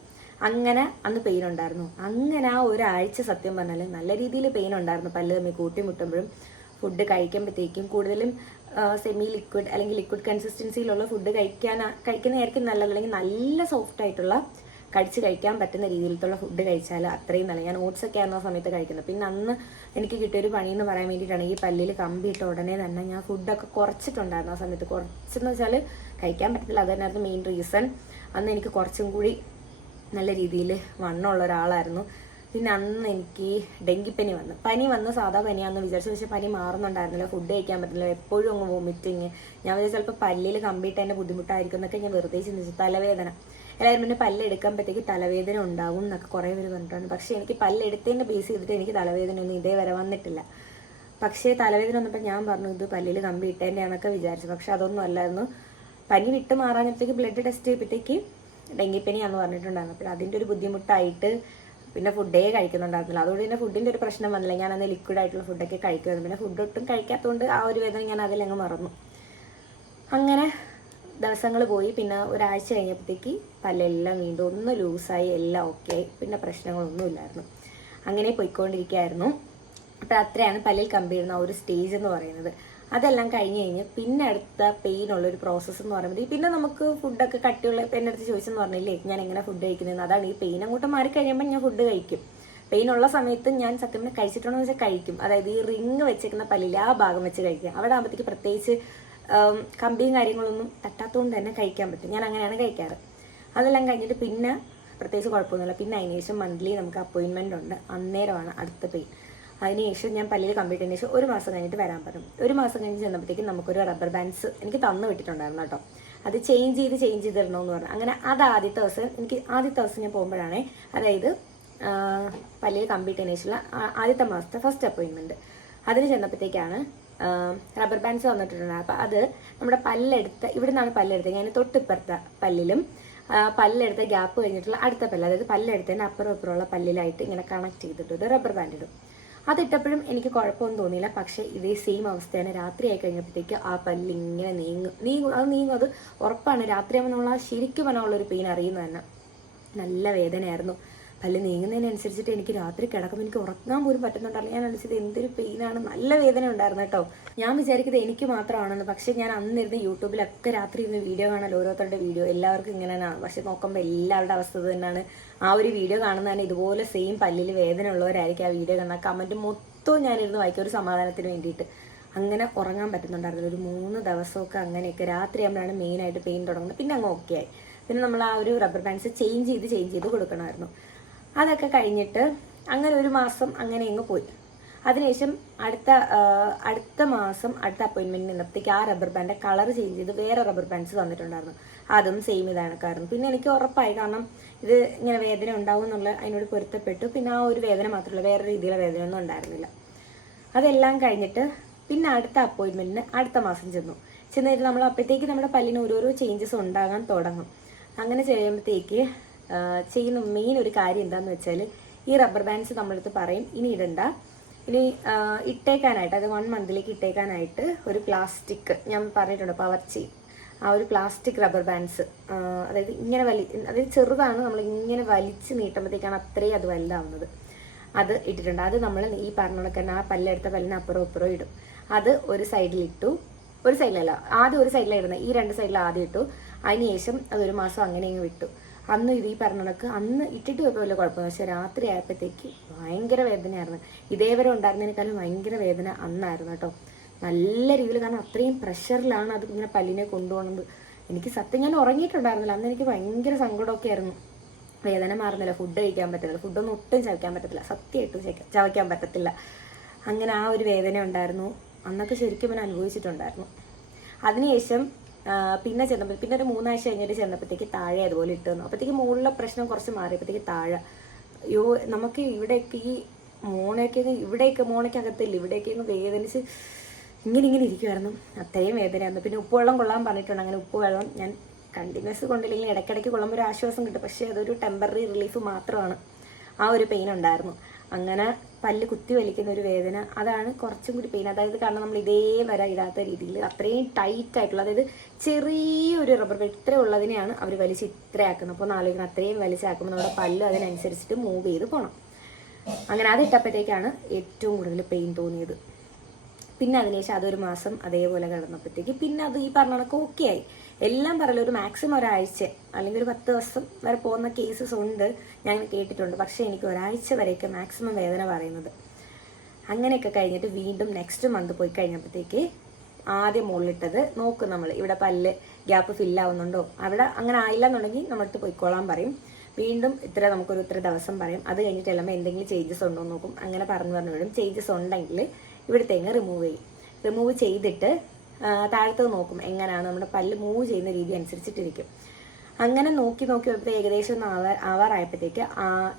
അങ്ങനെ അന്ന് പെയിൻ ഉണ്ടായിരുന്നു. അങ്ങനെ ആ ഒരാഴ്ച സത്യം പറഞ്ഞാൽ നല്ല രീതിയിൽ പെയിൻ ഉണ്ടായിരുന്നു. പല്ല് തമ്മിൽ കൂട്ടിമുട്ടുമ്പോഴും ഫുഡ് കഴിക്കുമ്പോഴത്തേക്കും കൂടുതലും സെമി ലിക്വിഡ് അല്ലെങ്കിൽ ലിക്വിഡ് കൺസിസ്റ്റൻസിയിലുള്ള ഫുഡ് കഴിക്കുന്നതായിരിക്കും നല്ലത്. അല്ലെങ്കിൽ നല്ല സോഫ്റ്റ് ആയിട്ടുള്ള കടിച്ച് കഴിക്കാൻ പറ്റുന്ന രീതിയിലുള്ള ഫുഡ് കഴിച്ചാൽ അത്രയും നല്ല. ഞാൻ ഓട്സ് ഒക്കെ ആയിരുന്ന സമയത്ത് കഴിക്കുന്നത്. പിന്നെ അന്ന് എനിക്ക് കിട്ടിയൊരു പണിയെന്ന് പറയാൻ വേണ്ടിയിട്ടാണ് ഈ പല്ലിൽ കമ്പിയിട്ട ഉടനെ തന്നെ ഞാൻ ഫുഡൊക്കെ കുറച്ചിട്ടുണ്ടായിരുന്നു. ആ സമയത്ത് കുറച്ചെന്ന് വെച്ചാൽ കഴിക്കാൻ പറ്റത്തില്ല, അത് തന്നെയായിരുന്നു മെയിൻ റീസൺ. അന്ന് എനിക്ക് കുറച്ചും കൂടി നല്ല രീതിയിൽ വണ്ണമുള്ള ഒരാളായിരുന്നു. പിന്നെ അന്ന് എനിക്ക് ഡെങ്കിപ്പനി വന്നു. പനി വന്ന് സാധാ പനിയാണെന്ന് വിചാരിച്ചു, പക്ഷേ പനി മാറുന്നുണ്ടായിരുന്നില്ല, ഫുഡ് കഴിക്കാൻ പറ്റില്ല, എപ്പോഴും അങ്ങ് വോമിറ്റിങ്. ഞാൻ വിചാരിച്ചു ചിലപ്പോൾ പല്ലിൽ കമ്പിയിട്ട് എൻ്റെ ബുദ്ധിമുട്ടായിരിക്കും എന്നൊക്കെ ഞാൻ വെറുതെ ചിന്തിച്ചു. തലവേദന, എല്ലാവരും പിന്നെ പല്ല് എടുക്കുമ്പോഴത്തേക്ക് തലവേദന ഉണ്ടാവും എന്നൊക്കെ കുറേ പേര് പറഞ്ഞിട്ടുണ്ട്. പക്ഷേ എനിക്ക് പല്ലെടുത്തതിൻ്റെ ബേസ് ചെയ്തിട്ട് എനിക്ക് തലവേദനയൊന്നും ഇതേവരെ വന്നിട്ടില്ല. പക്ഷേ തലവേദന വന്നപ്പോൾ ഞാൻ പറഞ്ഞു ഇത് പല്ലിൽ കമ്പി ഇട്ടേൻ്റെയാണെന്നൊക്കെ വിചാരിച്ചു. പക്ഷെ അതൊന്നും അല്ലായിരുന്നു. പനി വിട്ട് മാറാഞ്ഞപ്പോഴത്തേക്ക് ബ്ലഡ് ടെസ്റ്റ് ചെയ്തപ്പോഴത്തേക്ക് ഡെങ്കിപ്പനിയാണെന്ന് പറഞ്ഞിട്ടുണ്ടായിരുന്നു. അപ്പോൾ അതിൻ്റെ ഒരു ബുദ്ധിമുട്ടായിട്ട് പിന്നെ ഫുഡേ കഴിക്കുന്നുണ്ടായിരുന്നില്ല. അതുകൊണ്ട് തന്നെ ഫുഡിൻ്റെ ഒരു പ്രശ്നം വന്നില്ല. ഞാൻ അന്ന് ലിക്വിഡ് ആയിട്ടുള്ള ഫുഡൊക്കെ കഴിക്കുമായിരുന്നു. പിന്നെ ഫുഡ് ഒട്ടും കഴിക്കാത്തതുകൊണ്ട് ആ ഒരു വേദന ഞാൻ അതിലങ്ങ് മറന്നു. അങ്ങനെ ദിവസങ്ങൾ പോയി. പിന്നെ ഒരാഴ്ച കഴിഞ്ഞപ്പോഴത്തേക്ക് പല്ലെല്ലാം വീണ്ടും ഒന്ന് ലൂസായി, എല്ലാം ഓക്കെ ആയി. പിന്നെ പ്രശ്നങ്ങളൊന്നും ഇല്ലായിരുന്നു. അങ്ങനെ പോയിക്കൊണ്ടിരിക്കുകയായിരുന്നു. അപ്പോൾ അത്രയാണ് പല്ലിൽ കമ്പിയിടുന്ന ഒരു സ്റ്റേജ് എന്ന് പറയുന്നത്. അതെല്ലാം കഴിഞ്ഞ് പിന്നെ അടുത്ത പെയിനുള്ളൊരു പ്രോസസ്സ് എന്ന് പറയുന്നത്, പിന്നെ നമുക്ക് ഫുഡൊക്കെ കട്ടിയുള്ള എൻ്റെ അടുത്ത് ചോദിച്ചെന്ന് പറഞ്ഞില്ലേ ഞാൻ എങ്ങനെ ഫുഡ് കഴിക്കുന്നതെന്ന്. അതാണ് ഈ പെയിൻ അങ്ങോട്ട് മാറി കഴിയുമ്പോൾ ഞാൻ ഫുഡ് കഴിക്കും. പെയിനുള്ള സമയത്ത് ഞാൻ സത്യം പറഞ്ഞാൽ കഴിച്ചിട്ടുണ്ടോ എന്ന് വെച്ചാൽ കഴിക്കും. അതായത് ഈ റിങ് വെച്ചേക്കുന്ന പല്ലിൽ ആ ഭാഗം വെച്ച് കഴിക്കുക. അവിടെ ആകുമ്പോഴത്തേക്ക് പ്രത്യേകിച്ച് കമ്പിയും കാര്യങ്ങളൊന്നും തട്ടാത്തതുകൊണ്ട് തന്നെ കഴിക്കാൻ പറ്റും. ഞാൻ അങ്ങനെയാണ് കഴിക്കാറ്. അതെല്ലാം കഴിഞ്ഞിട്ട് പിന്നെ പ്രത്യേകിച്ച് കുഴപ്പമൊന്നുമില്ല. പിന്നെ അതിന് ശേഷം മന്ത്ലി നമുക്ക് അപ്പോയിൻമെൻ്റ് ഉണ്ട്. അന്നേരമാണ് അടുത്ത പെയിൻ. അതിനുശേഷം ഞാൻ പല്ലിൽ കമ്പിയിട്ടതിന് ശേഷം 1 മാസം കഴിഞ്ഞിട്ട് വരാൻ പറഞ്ഞു. 1 മാസം കഴിഞ്ഞ് ചെന്നപ്പോഴത്തേക്കും നമുക്കൊരു റബ്ബർ ബാൻഡ്സ് എനിക്ക് തന്നു വിട്ടിട്ടുണ്ടായിരുന്നു കേട്ടോ. അത് ചേഞ്ച് ചെയ്തിടണമെന്ന് പറഞ്ഞു. അങ്ങനെ അത് ആദ്യത്തെ ദിവസം ഞാൻ പോകുമ്പോഴാണ്, അതായത് പല്ലിൽ കമ്പിയിട്ടതിന് ശേഷമുള്ള ആദ്യത്തെ മാസത്തെ ഫസ്റ്റ് അപ്പോയിൻമെൻറ്റ്. അതിന് ചെന്നപ്പോഴത്തേക്കാണ് റബ്ബർ ബാൻഡ്സ് വന്നിട്ടുണ്ട്. അപ്പോൾ അത് നമ്മുടെ ഇവിടെ നിന്നാണ് പല്ലെടുത്തത്. ഞാൻ തൊട്ടിപ്പുറത്തെ പല്ലിലും പല്ലെടുത്ത ഗ്യാപ്പ് കഴിഞ്ഞിട്ടുള്ള അടുത്ത പല്ല്, അതായത് പല്ലെടുത്തതിൻ്റെ അപ്പുറമുള്ള പല്ലിലായിട്ട് ഇങ്ങനെ കണക്ട് ചെയ്തിട്ടുണ്ട് റബ്ബർ ബാൻഡ് ഇടും. അതിട്ടപ്പോഴും എനിക്ക് കുഴപ്പമൊന്നും തോന്നിയില്ല. പക്ഷേ ഇതേ സെയിം അവസ്ഥയാണ്. രാത്രി ആയി കഴിഞ്ഞപ്പോഴത്തേക്ക് ആ പല്ലിങ്ങനെ നീങ്ങും. അത് ഉറപ്പാണ്. രാത്രിയാകുമ്പോൾ നമ്മൾ ശരിക്കും വരാനുള്ളൊരു പെയിൻ അറിയുന്നത് തന്നെ. നല്ല വേദനയായിരുന്നു. പല്ല് നീങ്ങുന്നതിനനുസരിച്ചിട്ട് എനിക്ക് രാത്രി കിടക്കുമ്പോൾ എനിക്ക് ഉറങ്ങാൻ പോലും പറ്റുന്നുണ്ടല്ലോ. ഞാൻ അനുസരിച്ചത് എന്തൊരു പെയിനാണ്, നല്ല വേദന ഉണ്ടായിരുന്നു കേട്ടോ. ഞാൻ വിചാരിക്കുന്നത് എനിക്ക് മാത്രമാണെന്ന്. പക്ഷേ ഞാൻ അന്നിരുന്ന് യൂട്യൂബിലൊക്കെ രാത്രി ഇരുന്ന് വീഡിയോ കാണാൻ, ഓരോരുത്തരുടെ വീഡിയോ എല്ലാവർക്കും ഇങ്ങനെയാണ്. പക്ഷെ നോക്കുമ്പോൾ എല്ലാവരുടെ അവസ്ഥ തന്നെയാണ്. ആ ഒരു വീഡിയോ കാണുന്നതന്നെ ഇതുപോലെ സെയിം പല്ലിൽ വേദന ഉള്ളവരായിരിക്കും ആ വീഡിയോ കാണുക. കമൻറ്റ് മൊത്തം ഞാനിരുന്ന് വായിക്കും ഒരു സമാധാനത്തിന് വേണ്ടിയിട്ട്. അങ്ങനെ ഉറങ്ങാൻ പറ്റുന്നുണ്ടായിരുന്നു. ഒരു 3 ദിവസമൊക്കെ അങ്ങനെയൊക്കെ രാത്രിയാകുമ്പോഴാണ് മെയിനായിട്ട് പെയിൻ തുടങ്ങുന്നത്. പിന്നെ അങ്ങ് ഓക്കെ ആയി. പിന്നെ നമ്മൾ ആ ഒരു റബ്ബർ ബാൻഡ്സ് ചേഞ്ച് ചെയ്ത് കൊടുക്കണമായിരുന്നു. അതൊക്കെ കഴിഞ്ഞിട്ട് അങ്ങനെ 1 മാസം അങ്ങനെ അങ്ങ് പോയി. അതിനുശേഷം അടുത്ത മാസം അടുത്ത അപ്പോയിൻമെൻറ്റ് നിന്നപ്പോഴത്തേക്ക് ആ റബ്ബർ ബാൻഡ് കളർ ചേഞ്ച് ചെയ്ത് വേറെ റബ്ബർ ബാൻഡ്സ് തന്നിട്ടുണ്ടായിരുന്നു. അതും സെയിം ഇതാണ്. പിന്നെ എനിക്ക് ഉറപ്പായി, കാരണം ഇത് ഇങ്ങനെ വേദന ഉണ്ടാവും എന്നുള്ള അതിനോട് പൊരുത്തപ്പെട്ടു. പിന്നെ ആ ഒരു വേദന മാത്രമല്ല, വേറെ രീതിയിലുള്ള വേദനയൊന്നും ഉണ്ടായിരുന്നില്ല. അതെല്ലാം കഴിഞ്ഞിട്ട് പിന്നെ അടുത്ത അപ്പോയിൻമെൻറ്റിന് അടുത്ത മാസം ചെന്നിട്ട് നമ്മൾ അപ്പോഴത്തേക്ക് നമ്മുടെ പല്ലിന് ഓരോരോ ചേഞ്ചസ് ഉണ്ടാകാൻ തുടങ്ങും. അങ്ങനെ ചെയ്യുമ്പോഴത്തേക്ക് ചെയ്യുന്ന മെയിൻ ഒരു കാര്യം എന്താണെന്ന് വെച്ചാൽ, ഈ റബ്ബർ ബാൻഡ്സ് നമ്മളടുത്ത് പറയും ഇനി ഇടണ്ട, ഇനി ഇട്ടേക്കാനായിട്ട്, അത് 1 മന്തിലേക്ക് ഇട്ടേക്കാനായിട്ട് ഒരു പ്ലാസ്റ്റിക് ഞാൻ പറഞ്ഞിട്ടുണ്ട്, പവർ ചെയിൻ. ആ ഒരു പ്ലാസ്റ്റിക് റബ്ബർ ബാൻഡ്സ്, അതായത് ഇങ്ങനെ അതായത് ചെറുതാണ്, നമ്മൾ ഇങ്ങനെ വലിച്ച് നീട്ടുമ്പോഴത്തേക്കാണ് അത്രയും അത് വലുതാവുന്നത്. അത് ഇട്ടിട്ടുണ്ട്. അത് നമ്മൾ ഈ പറഞ്ഞ കണക്ക് തന്നെ ആ പല്ലെടുത്ത പല്ലിന് അപ്പുറം ഇപ്പുറം ഇടും. അത് ഒരു സൈഡിലിട്ടു, ഒരു സൈഡിലല്ല, ആദ്യം ഒരു സൈഡിലാണ് ഇടുന്നത്, ഈ 2 സൈഡിൽ ആദ്യം ഇട്ടു. അതിന് ശേഷം അതൊരു മാസം അങ്ങനെ അങ്ങ് വിട്ടു. അന്ന് ഇത് ഈ പറഞ്ഞ കണക്ക് അന്ന് ഇട്ടിട്ട് പോയപ്പോൾ വലിയ കുഴപ്പമില്ല, പക്ഷെ രാത്രി ആയപ്പോഴത്തേക്ക് ഭയങ്കര വേദനയായിരുന്നു. ഇതേവരെ ഉണ്ടായിരുന്നതിനേക്കാളും ഭയങ്കര വേദന അന്നായിരുന്നു കേട്ടോ, നല്ല രീതിയിൽ. കാരണം അത്രയും പ്രഷറിലാണ് അത് ഇങ്ങനെ പല്ലിനെ കൊണ്ടുപോകുന്നത്. എനിക്ക് സത്യം ഞാൻ ഉറങ്ങിയിട്ടുണ്ടായിരുന്നില്ല അന്ന്, എനിക്ക് ഭയങ്കര സങ്കടമൊക്കെ ആയിരുന്നു. വേദന മാറുന്നില്ല, ഫുഡ് കഴിക്കാൻ പറ്റത്തില്ല, ഫുഡൊന്നും ഒട്ടും ചവയ്ക്കാൻ പറ്റത്തില്ല, സത്യമായിട്ടും ചവയ്ക്കാൻ പറ്റത്തില്ല. അങ്ങനെ ആ ഒരു വേദന ഉണ്ടായിരുന്നു അന്നൊക്കെ, ശരിക്കും ഞാൻ അനുഭവിച്ചിട്ടുണ്ടായിരുന്നു. അതിനുശേഷം പിന്നെ ചെന്നപ്പോൾ, പിന്നെ ഒരു 3 ആഴ്ച കഴിഞ്ഞിട്ട് ചെന്നപ്പോഴത്തേക്ക് താഴെ അതുപോലെ ഇട്ടു തന്നു. അപ്പോഴത്തേക്ക് മുകളിലെ പ്രശ്നം കുറച്ച് മാറിയപ്പോഴത്തേക്ക് താഴെ, അയ്യോ നമുക്ക് ഇവിടെയൊക്കെ ഈ മോണയ്ക്കകത്തില്ല, ഇവിടേക്ക് വേദനിച്ച് ഇങ്ങനെ ഇരിക്കുമായിരുന്നു, അത്രയും വേദനയായിരുന്നു. പിന്നെ ഉപ്പുവെള്ളം കൊള്ളാൻ പറഞ്ഞിട്ടുണ്ട്. അങ്ങനെ ഉപ്പുവെള്ളം ഞാൻ കണ്ടിന്യൂസ് കൊണ്ടില്ലെങ്കിൽ ഇടയ്ക്കിടയ്ക്ക് കൊള്ളുമ്പോൾ ഒരു ആശ്വാസം കിട്ടും, പക്ഷേ അതൊരു ടെമ്പററി റിലീഫ് മാത്രമാണ്. ആ ഒരു പെയിൻ ഉണ്ടായിരുന്നു. അങ്ങനെ പല്ല് കുത്തി വലിക്കുന്ന ഒരു വേദന, അതാണ് കുറച്ചും കൂടി പെയിൻ. അതായത് കാരണം നമ്മൾ ഇതേ വരെ ഇടാത്ത രീതിയിൽ അത്രയും ടൈറ്റ് ആയിട്ടുള്ള, അതായത് ചെറിയൊരു റബ്ബർ ബാൻഡ് ഇത്ര ഉള്ളതിനെയാണ് അവർ വലിച്ച് ഇത്രയാക്കുന്നത്. അപ്പോൾ ആലോചിക്കണം, അത്രയും വലിച്ചാക്കുമ്പോൾ നമ്മുടെ പല്ല് അതിനനുസരിച്ചിട്ട് മൂവ് ചെയ്ത് പോകണം. അങ്ങനെ അതിട്ടപ്പോഴത്തേക്കാണ് ഏറ്റവും കൂടുതൽ പെയിൻ തോന്നിയത്. പിന്നെ അതിനുശേഷം അതൊരു മാസം അതേപോലെ കിടന്നപ്പോഴത്തേക്ക് പിന്നെ അത് ഈ പറഞ്ഞ കണക്ക് ഓക്കെ ആയി. എല്ലാം പറയല ഒരു മാക്സിമം ഒരാഴ്ച അല്ലെങ്കിൽ ഒരു 10 ദിവസം വരെ പോകുന്ന കേസസ് ഉണ്ട്, ഞാൻ കേട്ടിട്ടുണ്ട്. പക്ഷേ എനിക്ക് ഒരാഴ്ച വരെയൊക്കെ മാക്സിമം വേദന പറയുന്നത്. അങ്ങനെയൊക്കെ കഴിഞ്ഞിട്ട് വീണ്ടും നെക്സ്റ്റ് മന്ത് പോയി കഴിഞ്ഞപ്പോഴത്തേക്ക് ആദ്യം മുകളിലിട്ടത് നോക്കും നമ്മൾ, ഇവിടെ പല്ല് ഗ്യാപ്പ് ഫില്ലാവുന്നുണ്ടോ, അവിടെ അങ്ങനെ ആയില്ല എന്നുണ്ടെങ്കിൽ നമ്മളടുത്ത് പോയിക്കോളാൻ പറയും. വീണ്ടും ഇത്ര ദിവസം പറയും. അത് കഴിഞ്ഞിട്ട് എല്ലാമ്പോൾ എന്തെങ്കിലും ചേഞ്ചസ് ഉണ്ടോ എന്ന് നോക്കും. അങ്ങനെ പറഞ്ഞു വിടും. ചേഞ്ചസ് ഉണ്ടെങ്കിൽ ഇവിടുത്തെ റിമൂവ് ചെയ്തിട്ട് താഴത്ത് നോക്കും എങ്ങനെയാണ് നമ്മുടെ പല്ല് മൂവ് ചെയ്യുന്ന രീതി അനുസരിച്ചിട്ടിരിക്കും. അങ്ങനെ നോക്കി വരുമ്പോൾ ഏകദേശം ആവാറായപ്പോഴത്തേക്ക്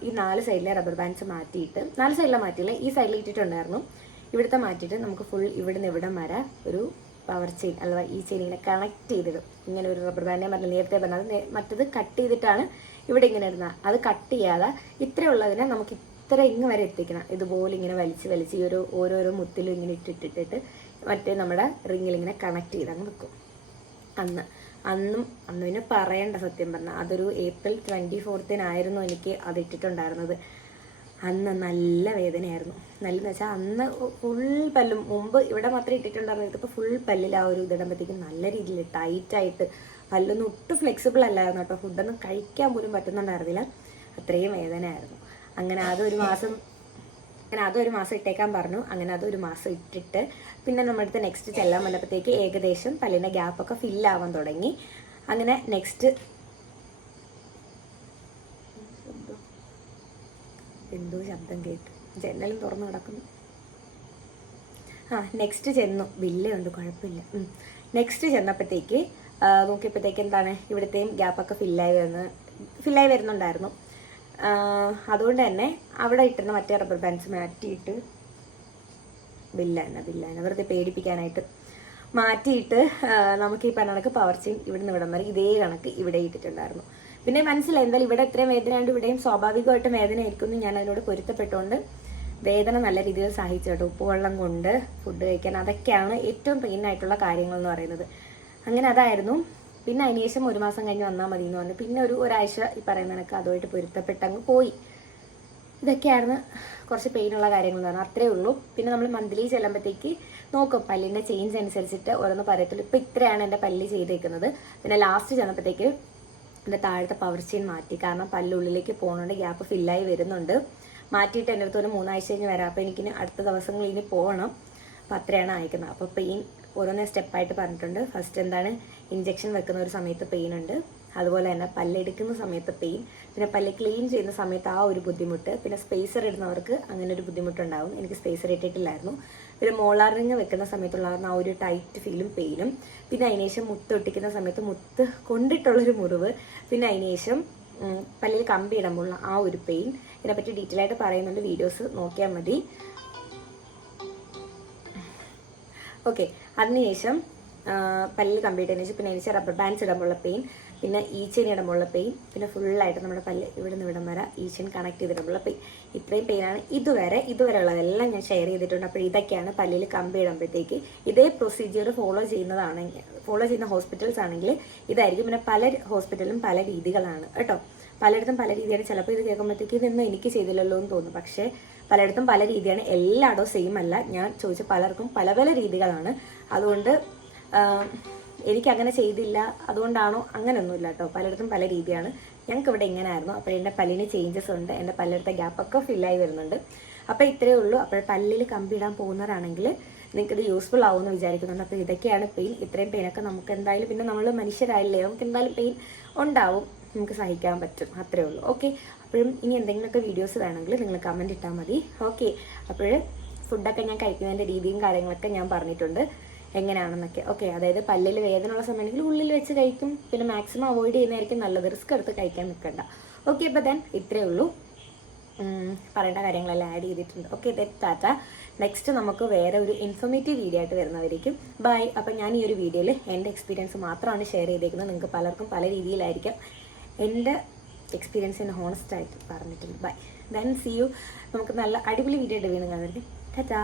ഈ 4 സൈഡിലെ റബ്ബർ ബാൻഡ്സ് മാറ്റിയിട്ട്, 4 സൈഡിലെ മാറ്റിയില്ല, ഈ സൈഡിൽ ഇട്ടിട്ടുണ്ടായിരുന്നു, ഇവിടുത്തെ മാറ്റിയിട്ട് നമുക്ക് ഫുൾ ഇവിടുന്ന് ഇവിടം വരെ ഒരു പവർ ചെയിൻ അഥവാ ഈ ചെയിൻ ഇങ്ങനെ കണക്ട് ചെയ്തിടും. ഇങ്ങനെ ഒരു റബ്ബർ ബാൻഡിനെ നേരത്തെ പറഞ്ഞത്, മറ്റത് കട്ട് ചെയ്തിട്ടാണ് ഇവിടെ ഇങ്ങനെ ഇടുന്നത്. അത് കട്ട് ചെയ്യാതെ ഇത്രയുള്ളതിനെ നമുക്ക് ഇത്ര ഇങ്ങ് വരെ എത്തിക്കണം. ഇതുപോലെ ഇങ്ങനെ വലിച്ച് ഈ ഓരോരോ മുത്തിലും ഇങ്ങനെ ഇട്ടിട്ടിട്ട് മറ്റേ നമ്മുടെ റിങ്ങിൽ ഇങ്ങനെ കണക്ട് ചെയ്ത് അങ്ങ് വെക്കും. അന്ന് പിന്നെ പറയണ്ട, സത്യം പറഞ്ഞാൽ അതൊരു ഏപ്രിൽ 24-നായിരുന്നു എനിക്ക് അത് ഇട്ടിട്ടുണ്ടായിരുന്നത്. അന്ന് നല്ല വേദനയായിരുന്നു. നല്ലതെന്ന് വെച്ചാൽ അന്ന് ഫുൾ പല്ലും, മുമ്പ് ഇവിടെ മാത്രമേ ഇട്ടിട്ടുണ്ടായിരുന്നു, ഇതിപ്പോൾ ഫുൾ പല്ലിൽ ആ ഒരു ഇതിടുമ്പോഴത്തേക്കും നല്ല രീതിയിൽ ടൈറ്റായിട്ട്, പല്ലൊന്നും ഒട്ടും ഫ്ലെക്സിബിൾ അല്ലായിരുന്നു കേട്ടോ, ഫുഡൊന്നും കഴിക്കാൻ പോലും പറ്റുന്നുണ്ടായിരുന്നില്ല, അത്രയും വേദനയായിരുന്നു. അങ്ങനെ അതൊരു മാസം ഇട്ടേക്കാൻ പറഞ്ഞു. അങ്ങനെ അതൊരു മാസം ഇട്ടിട്ട് പിന്നെ നമ്മുടെ അടുത്ത് നെക്സ്റ്റ് ചെല്ലാൻ വന്നപ്പോഴത്തേക്ക് ഏകദേശം പല്ലിൻ്റെ ഗ്യാപ്പൊക്കെ ഫില്ലാവാൻ തുടങ്ങി. അങ്ങനെ നെക്സ്റ്റ് എന്തോ ശബ്ദം കേട്ടു, ജനലും തുറന്നു കിടക്കുന്നു. നെക്സ്റ്റ് ചെന്നു, ബില്ലുണ്ട്, കുഴപ്പമില്ല. നെക്സ്റ്റ് ചെന്നപ്പോഴത്തേക്ക് നോക്കിയപ്പോഴത്തേക്ക് എന്താണ്, ഇവിടുത്തെയും ഗ്യാപ്പൊക്കെ ഫില്ലായി വരുന്നുണ്ടായിരുന്നു. അതുകൊണ്ട് തന്നെ അവിടെ ഇട്ടുന്ന മറ്റേ റബ്ബർ ബാൻഡ്സ് മാറ്റിയിട്ട് ബില്ലാണ് വെറുതെ പേടിപ്പിക്കാനായിട്ട് മാറ്റിയിട്ട് നമുക്ക് ഈ പറഞ്ഞ കണക്ക് പവർ ചെയിൻ ഇവിടുന്ന് ഇവിടം വരെ ഇതേ കണക്ക് ഇവിടെ ഇട്ടിട്ടുണ്ടായിരുന്നു. പിന്നെ മനസ്സിലായി എന്തായാലും ഇവിടെ ഇത്രയും വേദനയുണ്ട്, ഇവിടെയും സ്വാഭാവികമായിട്ടും വേദന ആയിരിക്കുന്നു. ഞാൻ അതിനോട് പൊരുത്തപ്പെട്ടുകൊണ്ട് വേദന നല്ല രീതിയിൽ സഹിച്ചു കേട്ടോ. ഉപ്പുവെള്ളം കൊണ്ട് ഫുഡ് കഴിക്കാൻ, അതൊക്കെയാണ് ഏറ്റവും പെയിൻ ആയിട്ടുള്ള കാര്യങ്ങൾ എന്ന് പറയുന്നത്. അങ്ങനെ അതായിരുന്നു. പിന്നെ അതിനുശേഷം ഒരു മാസം കഴിഞ്ഞ് വന്നാൽ മതി എന്ന് പറഞ്ഞു. പിന്നെ ഒരാഴ്ച ഈ പറയുന്ന കണക്ക് അതുമായിട്ട് പൊരുത്തപ്പെട്ടങ്ങ് പോയി. ഇതൊക്കെയായിരുന്നു കുറച്ച് പെയിനുള്ള കാര്യങ്ങൾ എന്ന് പറഞ്ഞാൽ, അത്രേ ഉള്ളൂ. പിന്നെ നമ്മൾ മന്ത്ലി ചെല്ലുമ്പോഴത്തേക്ക് നോക്കും പല്ലിൻ്റെ ചേഞ്ച് അനുസരിച്ചിട്ട് ഓരോന്ന് പറയത്തുള്ളൂ. ഇപ്പോൾ ഇത്രയാണ് എൻ്റെ പല്ല് ചെയ്തേക്കുന്നത്. പിന്നെ ലാസ്റ്റ് ചെന്നപ്പോഴത്തേക്ക് എൻ്റെ താഴത്തെ പവർ ചെയിൻ മാറ്റി, കാരണം പല്ലുള്ളിലേക്ക് പോകുന്നുണ്ട്, ഗ്യാപ്പ് ഫില്ലായി വരുന്നുണ്ട്. മാറ്റിയിട്ട് എൻ്റെ അടുത്ത് ഒരു 3 ആഴ്ച കഴിഞ്ഞ് വരാം, അപ്പോൾ എനിക്കിനി അടുത്ത ദിവസങ്ങളിൽ ഇനി പോകണം. അപ്പോൾ അത്രയാണ് അയക്കുന്നത്. അപ്പോൾ പെയിൻ ഓരോന്നേ സ്റ്റെപ്പായിട്ട് പറഞ്ഞിട്ടുണ്ട്. ഫസ്റ്റ് എന്താണ്, ഇഞ്ചക്ഷൻ വെക്കുന്ന ഒരു സമയത്ത് പെയിൻ ഉണ്ട്, അതുപോലെ തന്നെ പല്ലെടുക്കുന്ന സമയത്ത് പെയിൻ, പിന്നെ പല്ല് ക്ലീൻ ചെയ്യുന്ന സമയത്ത് ആ ഒരു ബുദ്ധിമുട്ട്, പിന്നെ സ്പേസർ ഇടുന്നവർക്ക് അങ്ങനെ ഒരു ബുദ്ധിമുട്ടുണ്ടാവും. എനിക്ക് സ്പേസർ ഇട്ടിട്ടില്ലായിരുന്നു. പിന്നെ മോളാർ റിങ് വെക്കുന്ന സമയത്തുള്ളായിരുന്ന ആ ഒരു ടൈറ്റ് ഫീലും പെയിനും, പിന്നെ അതിനുശേഷം മുത്ത് ഒട്ടിക്കുന്ന സമയത്ത് മുത്ത് കൊണ്ടിട്ടുള്ളൊരു മുറിവ്, പിന്നെ അതിനുശേഷം പല്ലിൽ കമ്പി ഇടുമ്പോഴുള്ള ആ ഒരു പെയിൻ. ഇതിനെപ്പറ്റി ഡീറ്റെയിൽ ആയിട്ട് പറയുന്നുണ്ട്, വീഡിയോസ് നോക്കിയാൽ മതി. ഓക്കെ, അതിനുശേഷം പല്ലിൽ കമ്പി ഇട്ടതിന് ശേഷം പിന്നെ എനിക്ക് റബ്ബർ ബാൻഡ്സ് ഇടുമ്പോഴുള്ള പെയിൻ, പിന്നെ ഈച്ചൻ ഇടുമ്പോഴുള്ള പെയിൻ, പിന്നെ ഫുള്ളായിട്ട് നമ്മുടെ പല്ല് ഇവിടെ നിന്ന് ഇവിടം വരെ ഈച്ചൻ കണക്ട് ചെയ്തിടുമ്പോഴുള്ള പെയിൻ. ഇത്രയും പെയിനാണ് ഇതുവരെ ഉള്ളതെല്ലാം ഞാൻ ഷെയർ ചെയ്തിട്ടുണ്ട്. അപ്പോൾ ഇതൊക്കെയാണ് പല്ലിൽ കമ്പി ഇടുമ്പോഴത്തേക്ക് ഇതേ പ്രൊസീജിയർ ഫോളോ ചെയ്യുന്ന ഹോസ്പിറ്റൽസ് ആണെങ്കിൽ ഇതായിരിക്കും. പിന്നെ പല ഹോസ്പിറ്റലിലും പല രീതികളാണ് കേട്ടോ, പലയിടത്തും പല രീതിയാണ്. ചിലപ്പോൾ ഇത് കേൾക്കുമ്പോഴത്തേക്ക് ഇതൊന്നും എനിക്ക് ചെയ്തില്ലല്ലോ എന്ന് തോന്നും, പക്ഷേ പലയിടത്തും പല രീതിയാണ്. എല്ലായിടവും സെയിം അല്ല. ഞാൻ ചോദിച്ച പലർക്കും പല പല രീതികളാണ്. അതുകൊണ്ട് എനിക്കങ്ങനെ ചെയ്തില്ല അതുകൊണ്ടാണോ അങ്ങനെയൊന്നുമില്ല കേട്ടോ, പലയിടത്തും പല രീതിയാണ്. ഞങ്ങൾക്ക് ഇവിടെ ഇങ്ങനെ ആയിരുന്നു. അപ്പോൾ എൻ്റെ പല്ലിന് ചേഞ്ചസ് ഉണ്ട്, എൻ്റെ പല്ലെടുത്ത ഗ്യാപ്പൊക്കെ ഫില്ലായി വരുന്നുണ്ട്. അപ്പോൾ ഇത്രയേ ഉള്ളൂ. അപ്പോൾ പല്ലിൽ കമ്പി ഇടാൻ പോകുന്നവരാണെങ്കിൽ നിങ്ങൾക്കിത് യൂസ്ഫുൾ ആവുമെന്ന് വിചാരിക്കുന്നുണ്ട്. അപ്പോൾ ഇതൊക്കെയാണ് പെയിൻ. ഇത്രയും പെയിനൊക്കെ നമുക്ക് എന്തായാലും, പിന്നെ നമ്മൾ മനുഷ്യരായില്ലേ, നമുക്ക് എന്തായാലും പെയിൻ ഉണ്ടാവും, നമുക്ക് സഹിക്കാൻ പറ്റും, അത്രേ ഉള്ളൂ. ഓക്കെ, അപ്പോഴും ഇനി എന്തെങ്കിലുമൊക്കെ വീഡിയോസ് വേണമെങ്കിൽ നിങ്ങൾ കമൻറ്റ് ഇട്ടാൽ മതി. ഓക്കെ, അപ്പോൾ ഫുഡൊക്കെ ഞാൻ കഴിക്കുന്നതിൻ്റെ രീതിയും കാര്യങ്ങളൊക്കെ ഞാൻ പറഞ്ഞിട്ടുണ്ട് എങ്ങനെയാണെന്നൊക്കെ. ഓക്കെ, അതായത് പല്ലിൽ വേദന ഉള്ള സമയമാണെങ്കിൽ ഉള്ളിൽ വെച്ച് കഴിക്കും, പിന്നെ മാക്സിമം അവോയ്ഡ് ചെയ്യുന്നതായിരിക്കും നല്ലത്, റിസ്ക് എടുത്ത് കഴിക്കാൻ നിൽക്കണ്ട. ഓക്കെ, അപ്പോൾ ദെൻ ഇത്രയേ ഉള്ളൂ. പറയേണ്ട കാര്യങ്ങളെല്ലാം ആഡ് ചെയ്തിട്ടുണ്ട്. ഓക്കെ, ടാറ്റ. നെക്സ്റ്റ് നമുക്ക് വേറെ ഒരു ഇൻഫോർമേറ്റീവ് വീഡിയോ ആയിട്ട് വരുന്നവരിക്കും. ബൈ. അപ്പം ഞാൻ ഈ ഒരു വീഡിയോയിൽ എൻ്റെ എക്സ്പീരിയൻസ് മാത്രമാണ് ഷെയർ ചെയ്തേക്കുന്നത്. നിങ്ങൾക്ക് പലർക്കും പല രീതിയിലായിരിക്കും. എൻ്റെ എക്സ്പീരിയൻസിന് ഹോണസ്റ്റ് ആയിട്ട് പറഞ്ഞിട്ടുണ്ട്. ബൈ. Then see you. നമുക്ക് നല്ല അടിപൊളി വീഡിയോ ആയിട്ട് വീണ്ടും കാണുന്നത്. ടാറ്റാ.